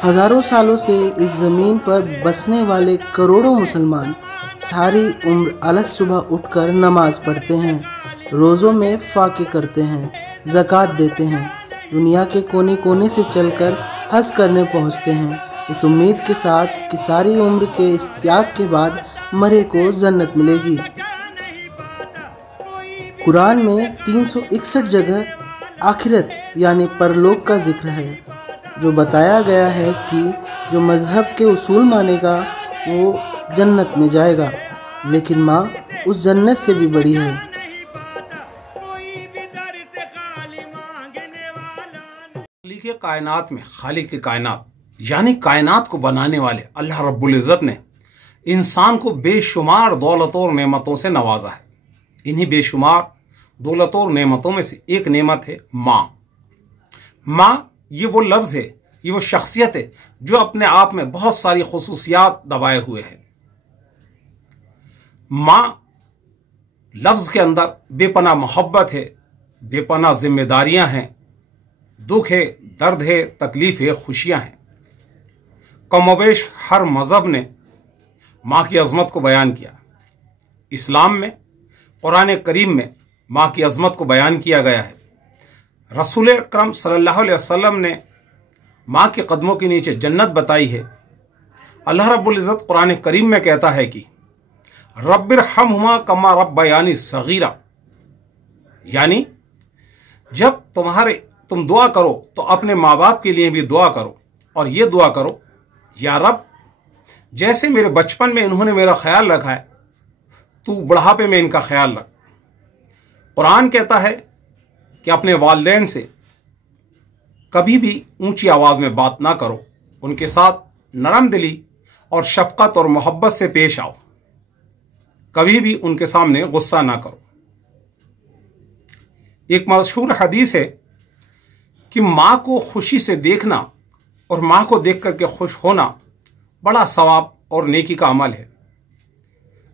हजारों सालों से इस ज़मीन पर बसने वाले करोड़ों मुसलमान सारी उम्र अलग सुबह उठकर नमाज पढ़ते हैं, रोज़ों में फाके करते हैं, ज़कात देते हैं, दुनिया के कोने कोने से चलकर हज करने पहुँचते हैं, इस उम्मीद के साथ कि सारी उम्र के इस त्याग के बाद मरे को जन्नत मिलेगी। कुरान में 361 जगह आखिरत यानी परलोक का जिक्र है, जो बताया गया है कि जो मज़हब के उसूल मानेगा वो जन्नत में जाएगा, लेकिन माँ उस जन्नत से भी बड़ी है। खालिक़ कायनात में खालिक़ कायनात यानी कायनात को बनाने वाले अल्लाह रब्बुल इज़्ज़त ने इंसान को बेशुमार दौलतों और नेमतों से नवाजा है। इन्हीं बेशुमार दौलतों और नेमतों में से एक नेमत है माँ। माँ ये वो लफ्ज़ है, ये वो शख्सियत है जो अपने आप में बहुत सारी खुसूसियात दबाए हुए है। माँ लफ्ज़ के अंदर बेपनाह मोहब्बत है, बेपनाह जिम्मेदारियां हैं, दुख है, दर्द है, तकलीफ है, खुशियां हैं। कमोबेश हर मज़हब ने माँ की अज़मत को बयान किया। इस्लाम में कुरान करीम में माँ की अज़मत को बयान किया गया है। रसूल अकरम सल्लल्लाहु अलैहि वसल्लम ने माँ के कदमों के नीचे जन्नत बताई है। अल्लाह रब्बुल इज़्ज़त कुरान करीम में कहता है कि रब्बिरहम्हुमा कमा रब्बयानी सगीरा, यानी जब तुम दुआ करो तो अपने माँ बाप के लिए भी दुआ करो और ये दुआ करो, या रब जैसे मेरे बचपन में इन्होंने मेरा ख्याल रखा है, तू बुढ़ापे में इनका ख्याल रख। कुरान कहता है कि अपने वालिदैन से कभी भी ऊंची आवाज में बात ना करो, उनके साथ नरम दिली और शफकत और मोहब्बत से पेश आओ, कभी भी उनके सामने गुस्सा ना करो। एक मशहूर हदीस है कि माँ को खुशी से देखना और माँ को देख करके खुश होना बड़ा सवाब और नेकी का अमल है।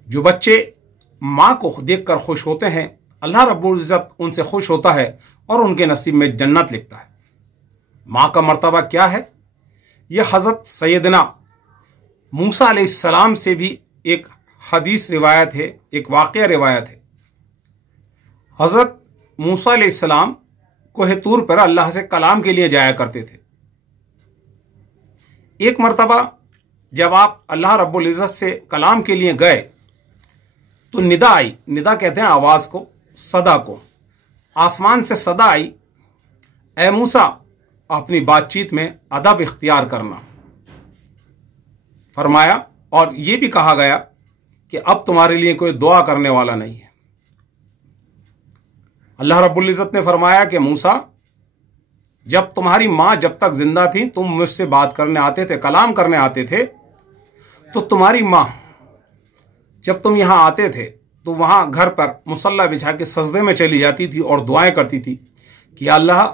जो बच्चे माँ को देखकर खुश होते हैं, अल्लाह रब्बुल इज़्ज़त उनसे खुश होता है और उनके नसीब में जन्नत लिखता है। माँ का मर्तबा क्या है, यह हज़रत सैयदना मूसा अलैहिस्सलाम से भी एक हदीस रिवायत है, एक वाक़या रिवायत है। हज़रत मूसा अलैहिस्सलाम कोह तूर पर अल्लाह से कलाम के लिए जाया करते थे। एक मर्तबा जब आप अल्लाह रब्बुल इज़्ज़त से कलाम के लिए गए तो निदा आई, निदा कहते हैं आवाज़ को, सदा को। आसमान से सदा आई, ए मूसा अपनी बातचीत में अदब इख्तियार करना। फरमाया और यह भी कहा गया कि अब तुम्हारे लिए कोई दुआ करने वाला नहीं है। अल्लाह रब्बुल इज़्ज़त ने फरमाया कि मूसा, जब तुम्हारी माँ जब तक जिंदा थी, तुम मुझसे बात करने आते थे, कलाम करने आते थे, तो तुम्हारी माँ जब तुम यहाँ आते थे तो वहाँ घर पर मुसल्ला बिछा के सजदे में चली जाती थी और दुआएं करती थी कि अल्लाह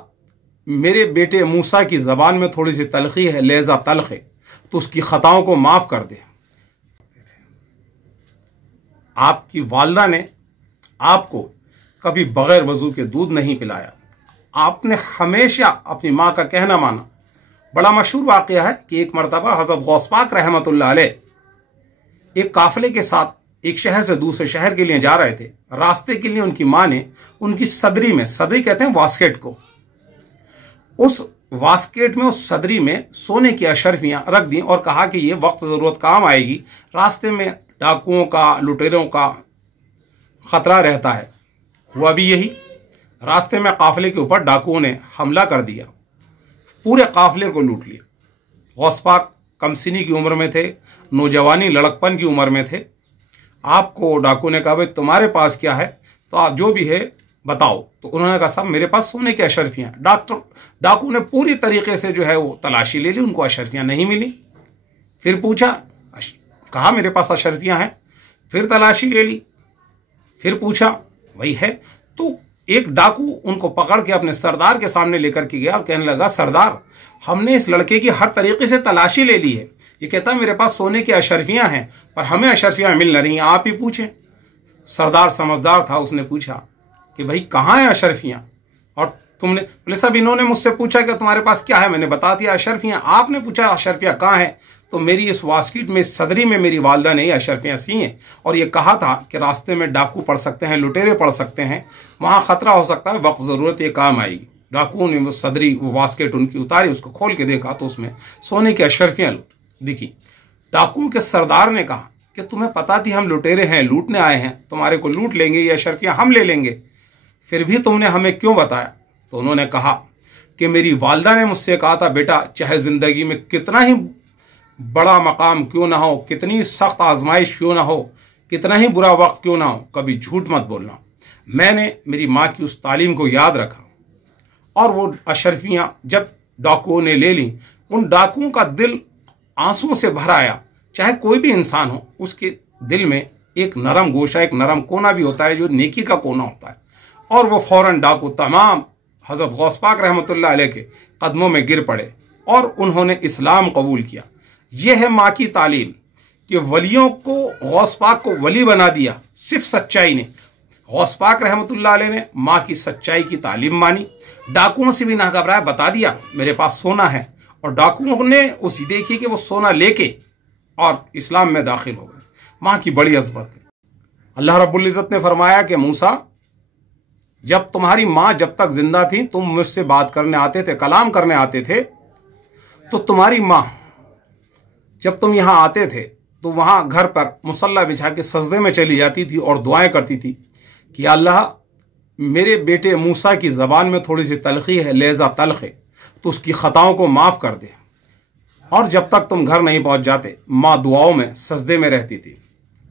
मेरे बेटे मूसा की ज़बान में थोड़ी सी तलखी है, लहजा तल्ख है, तो उसकी ख़ताओं को माफ़ कर दे। आपकी वालदा ने आपको कभी बग़ैर वज़ू के दूध नहीं पिलाया। आपने हमेशा अपनी माँ का कहना माना। बड़ा मशहूर वाक़या है कि एक मरतबा हज़रत गौस पाक रहमतुल्लाह अलैह एक काफ़िले के साथ एक शहर से दूसरे शहर के लिए जा रहे थे। रास्ते के लिए उनकी माँ ने उनकी सदरी में, सदरी कहते हैं वास्केट को, उस वास्केट में, उस सदरी में सोने की अशरफियाँ रख दी और कहा कि ये वक्त ज़रूरत काम आएगी, रास्ते में डाकुओं का, लुटेरों का ख़तरा रहता है। हुआ भी यही, रास्ते में काफ़िले के ऊपर डाकुओं ने हमला कर दिया, पूरे काफ़िले को लूट लिया। गौस पाक कमसिनी की उम्र में थे, नौजवानी लड़कपन की उम्र में थे। आपको डाकू ने कहा भाई तुम्हारे पास क्या है, तो आप जो भी है बताओ। तो उन्होंने कहा साहब मेरे पास सोने की अशरफियाँ। डाकू ने पूरी तरीके से जो है वो तलाशी ले ली, उनको अशरफियाँ नहीं मिली। फिर पूछा, कहा मेरे पास अशरफियाँ हैं। फिर तलाशी ले ली, फिर पूछा, वही है। तो एक डाकू उनको पकड़ के अपने सरदार के सामने लेकर के गया और कहने लगा, सरदार हमने इस लड़के की हर तरीके से तलाशी ले ली है, ये कहता मेरे पास सोने की अशरफियाँ हैं पर हमें अशरफियाँ मिल नहीं, आप ही पूछें। सरदार समझदार था, उसने पूछा कि भाई कहाँ है अशरफियाँ, और तुमने बोले साहब इन्होंने मुझसे पूछा कि तुम्हारे पास क्या है, मैंने बता दिया अशरफियाँ। आपने पूछा अशरफियाँ कहाँ हैं, तो मेरी इस वास्किट में, इस सदरी में मेरी वालदा ने अशरफियाँ सी हैं। और ये कहा था कि रास्ते में डाकू पड़ सकते हैं, लुटेरे पड़ सकते हैं, वहाँ ख़तरा हो सकता है, वक्त ज़रूरत ये काम आएगी। डाकुओं ने वो सदरी, वो वास्केट उनकी उतारी, उसको खोल के देखा तो उसमें सोने की अशरफियाँ दिखी। डाकुओं के सरदार ने कहा कि तुम्हें पता थी हम लुटेरे हैं, लूटने आए हैं, तुम्हारे को लूट लेंगे, ये अशरफियाँ हम ले लेंगे, फिर भी तुमने हमें क्यों बताया? तो उन्होंने कहा कि मेरी वालदा ने मुझसे कहा था, बेटा चाहे ज़िंदगी में कितना ही बड़ा मकाम क्यों ना हो, कितनी सख्त आजमाइश क्यों ना हो, कितना ही बुरा वक्त क्यों ना हो, कभी झूठ मत बोलना। मैंने मेरी माँ की उस तालीम को याद रखा और वो अशरफियाँ जब डाकुओं ने ले ली, उन डाकुओं का दिल आंसुओं से भर आया। चाहे कोई भी इंसान हो, उसके दिल में एक नरम गोशा, एक नरम कोना भी होता है जो नेकी का कोना होता है। और वो फौरन डाकू तमाम हज़रत गौस पाक रहमतुल्लाह अलैह के कदमों में गिर पड़े और उन्होंने इस्लाम कबूल किया। यह है माँ की तालीम कि वलियों को, गौस पाक को वली बना दिया सिर्फ सच्चाई ने। गौस पाक रहमतुल्लाह अलैह ने माँ की सच्चाई की तालीम मानी, डाकुओं से भी ना घबराया, बता दिया मेरे पास सोना है, और डाकुओं ने उसी देखी कि वो सोना लेके और इस्लाम में दाखिल हो गए। माँ की बड़ी अज़मत है। अल्लाह रब्बुल इज़्ज़त ने फरमाया कि मूसा, जब तुम्हारी माँ जब तक जिंदा थी, तुम मुझसे बात करने आते थे, कलाम करने आते थे, तो तुम्हारी माँ जब तुम यहाँ आते थे तो वहाँ घर पर मुसल्ला बिछा के सजदे में चली जाती थी और दुआएं करती थी कि अल्लाह मेरे बेटे मूसा की ज़बान में थोड़ी सी तलखी है, लहजा तल्ख है, तो उसकी ख़ताओं को माफ़ कर दे। और जब तक तुम घर नहीं पहुँच जाते, माँ दुआओं में सजदे में रहती थी।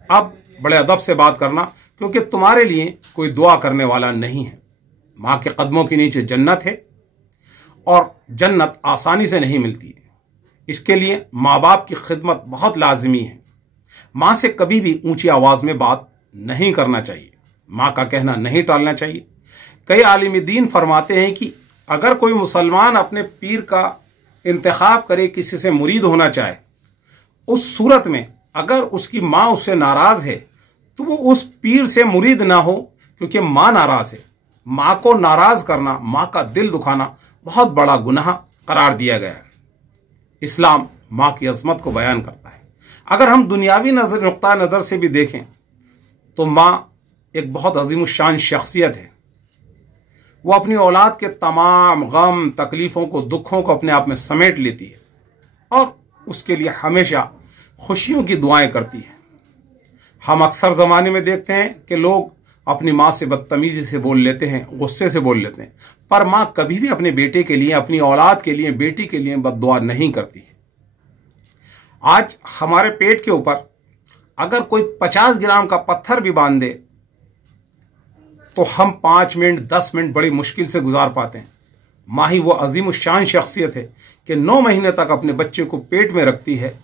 अब बड़े अदब से बात करना, क्योंकि तुम्हारे लिए कोई दुआ करने वाला नहीं है। माँ के कदमों के नीचे जन्नत है और जन्नत आसानी से नहीं मिलती है। इसके लिए माँ बाप की खिदमत बहुत लाजमी है। माँ से कभी भी ऊंची आवाज़ में बात नहीं करना चाहिए, माँ का कहना नहीं टालना चाहिए। कई आलिम दीन फरमाते हैं कि अगर कोई मुसलमान अपने पीर का इंतखाब करे, किसी से मुरीद होना चाहे, उस सूरत में अगर उसकी माँ उससे नाराज़ है तो वो उस पीर से मुरीद ना हो, क्योंकि माँ नाराज़ है। माँ को नाराज़ करना, माँ का दिल दुखाना बहुत बड़ा गुनाह करार दिया गया है। इस्लाम माँ की अज़मत को बयान करता है। अगर हम दुनियावी नुक्ता नज़र से भी देखें तो माँ एक बहुत अज़ीमुश्शान शख्सियत है। वो अपनी औलाद के तमाम गम, तकलीफ़ों को, दुखों को अपने आप में समेट लेती है और उसके लिए हमेशा खुशियों की दुआएं करती है। हम अक्सर ज़माने में देखते हैं कि लोग अपनी माँ से बदतमीज़ी से बोल लेते हैं, गुस्से से बोल लेते हैं, पर माँ कभी भी अपने बेटे के लिए, अपनी औलाद के लिए, बेटी के लिए बद्दुआ नहीं करती है। आज हमारे पेट के ऊपर अगर कोई 50 ग्राम का पत्थर भी बांध दे तो हम 5 मिनट, 10 मिनट बड़ी मुश्किल से गुजार पाते हैं। माँ ही वो अज़ीमुश्शान शख्सियत है कि 9 महीने तक अपने बच्चे को पेट में रखती है।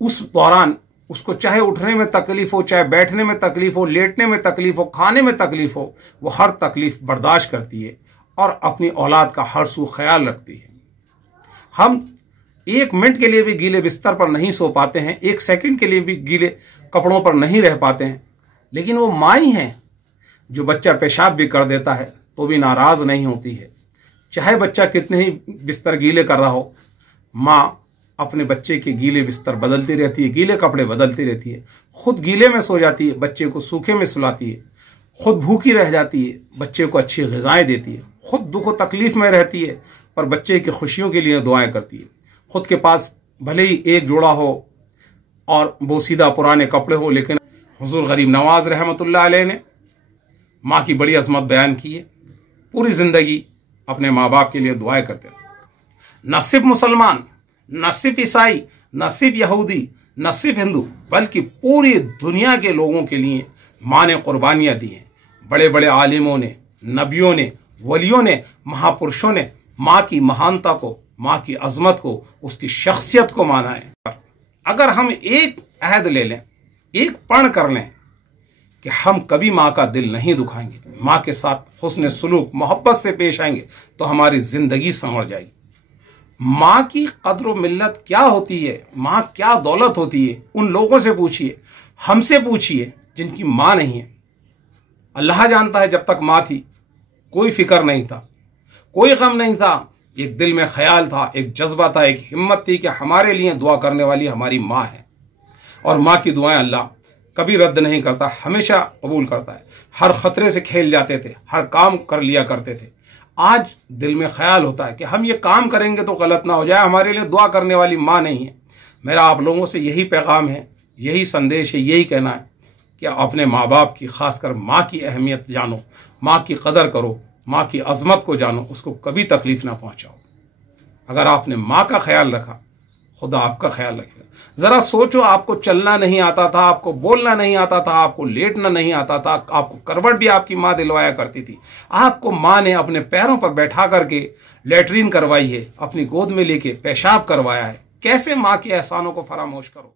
उस दौरान उसको चाहे उठने में तकलीफ हो, चाहे बैठने में तकलीफ हो, लेटने में तकलीफ हो, खाने में तकलीफ हो, वो हर तकलीफ बर्दाश्त करती है और अपनी औलाद का हर सू ख्याल रखती है। हम 1 मिनट के लिए भी गीले बिस्तर पर नहीं सो पाते हैं, 1 सेकंड के लिए भी गीले कपड़ों पर नहीं रह पाते हैं, लेकिन वो माँ ही हैं जो बच्चा पेशाब भी कर देता है तो भी नाराज़ नहीं होती है। चाहे बच्चा कितने ही बिस्तर गीले कर रहा हो, माँ अपने बच्चे के गीले बिस्तर बदलती रहती है, गीले कपड़े बदलती रहती है, खुद गीले में सो जाती है, बच्चे को सूखे में सुलाती है, खुद भूखी रह जाती है, बच्चे को अच्छी ग़िज़ाएँ देती है, खुद दुख और तकलीफ़ में रहती है पर बच्चे की खुशियों के लिए दुआएं करती है। खुद के पास भले ही एक जोड़ा हो और बोसीदा पुराने कपड़े हो, लेकिन हुज़ूर गरीब नवाज रहमतुल्लाह अलैह ने माँ की बड़ी अज़मत बयान की है। पूरी ज़िंदगी अपने माँ बाप के लिए दुआएं करते रहे। न सिर्फ मुसलमान, न सिर्फ ईसाई, न सिर्फ यहूदी, न सिर्फ हिंदू, बल्कि पूरी दुनिया के लोगों के लिए माँ ने कुर्बानियाँ दी हैं। बड़े बड़े आलिमों ने, नबियों ने, वलियों ने, महापुरुषों ने माँ की महानता को, माँ की अज़मत को, उसकी शख्सियत को माना है। अगर हम एक अहद ले लें, एक प्रण कर लें कि हम कभी माँ का दिल नहीं दुखाएंगे, माँ के साथ हुस्न सुलूक, मोहब्बत से पेश आएंगे, तो हमारी ज़िंदगी संवर जाएगी। माँ की कद्र मिल्लत क्या होती है, माँ क्या दौलत होती है, उन लोगों से पूछिए, हमसे पूछिए जिनकी माँ नहीं है। अल्लाह जानता है जब तक माँ थी कोई फिक्र नहीं था, कोई गम नहीं था, एक दिल में ख्याल था, एक जज्बा था, एक हिम्मत थी कि हमारे लिए दुआ करने वाली हमारी माँ है और माँ की दुआएं अल्लाह कभी रद्द नहीं करता, हमेशा कबूल करता है। हर खतरे से खेल जाते थे, हर काम कर लिया करते थे। आज दिल में ख्याल होता है कि हम ये काम करेंगे तो गलत ना हो जाए, हमारे लिए दुआ करने वाली माँ नहीं है। मेरा आप लोगों से यही पैगाम है, यही संदेश है, यही कहना है कि अपने माँ बाप की, खासकर माँ की अहमियत जानो, माँ की कदर करो, माँ की अजमत को जानो, उसको कभी तकलीफ ना पहुँचाओ। अगर आपने माँ का ख्याल रखा, खुदा आपका ख्याल रखेगा। जरा सोचो, आपको चलना नहीं आता था, आपको बोलना नहीं आता था, आपको लेटना नहीं आता था, आपको करवट भी आपकी माँ दिलवाया करती थी, आपको माँ ने अपने पैरों पर बैठा करके लैट्रीन करवाई है, अपनी गोद में लेके पेशाब करवाया है। कैसे माँ के एहसानों को फरामोश करो।